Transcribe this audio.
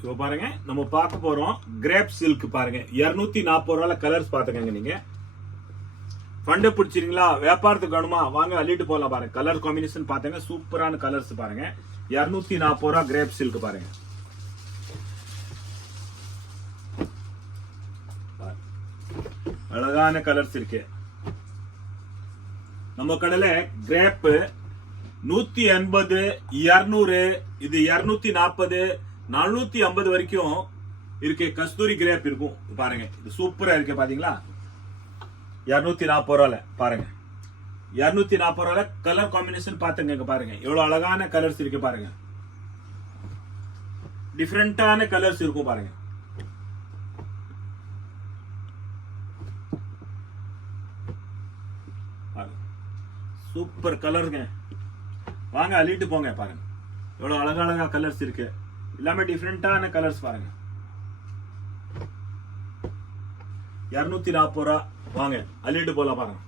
இப்போ பாருங்க நம்ம பார்க்க போறோம் கிரேப் சில்க் பாருங்க 240 ரூபாய்ல கலர்ஸ் பாத்துக்கங்க. நீங்க ஃபண்ட் பிடிச்சிருங்களா, வியாபாரத்துக்கு வேணுமா வாங்க அள்ளிட்டு போகலாம். பாருங்க கலர் காம்பினேஷன் பாத்துங்க, சூப்பரான கலர்ஸ் பாருங்க. 240 ரூபாய் கிரேப் சில்க் பாருங்க. அழகான கலர்ஸ் இருக்கு. நம்ம கடையில கிரேப் 180, 200, இது 240, 450 வரைக்கும் இருக்கு. கஸ்தூரி கிரேப் இருக்கும் பாருங்க. இது சூப்பரா இருக்கு பாத்தீங்களா. 240 ரூபாய்ல பாருங்க. 240 ரூபாய்ல கலர் காம்பினேஷன் பாத்துங்க பாருங்க. எவ்வளவு அழகான கலர்ஸ் இருக்கு பாருங்க. டிஃபரெண்டான கலர்ஸ் இருக்கும் பாருங்க. சூப்பர் கலருங்க. வாங்க அள்ளிட்டு போங்க பாருங்க. எவ்வளவு அழகழகா கலர்ஸ் இருக்கு. எல்லாமே டிஃபரெண்டான கலர்ஸ் பாருங்க. 240 ரூபாய் வாங்க அள்ளிட்டு போலாம் பாருங்க.